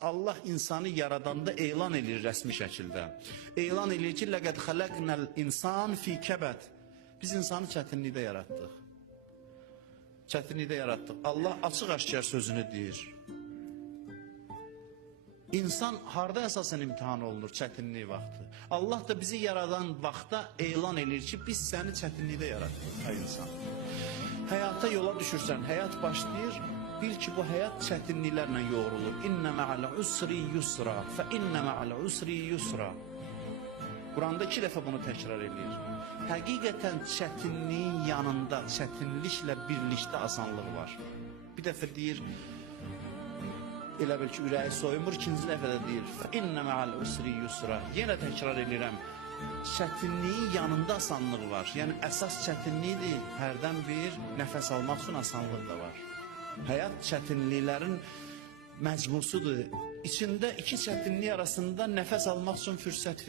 Allah insanı yaradanda elan edir rəsmi şəkildə. Elan edir ki, "Ləqəd xələqnəl insan fi kəbəd." Biz insanı çətinlikdə yaratdıq. Çətinlikdə yaratdıq. Allah açıq-aşkar sözünü deyir. İnsan harda əsasən imtihan olunur çətinlik vaxtı? Allah da bizi yaradan vaxtda elan edir ki, biz səni çətinlikdə yaratdıq, ay insan. Həyata yola düşürsən, həyat başlayır. Bil ki, bu həyat çətinliklərlə yoğrulur. İnnə mə'al usri yusra, fə innə mə'al usri yusra. Quranda 2 dəfə bunu təkrar edir. Həqiqətən çətinliyin yanında, çətinliklə birlikdə asanlıq var. Bir dəfə deyir, elə bil ki, ürəyi soyumur. İkinci dəfə də deyir, fə innə mə'al usri yusra. Yenə təkrar edirəm. Çətinliyin yanında asanlıq var. Yəni əsas çətinlikdir. Hərdən bir nəfəs almaq üçün asanlıq da var. Həyat çətinliklərin məcmusudur. İçində iki çətinlik arasında nəfəs almaq üçün fürsət verir.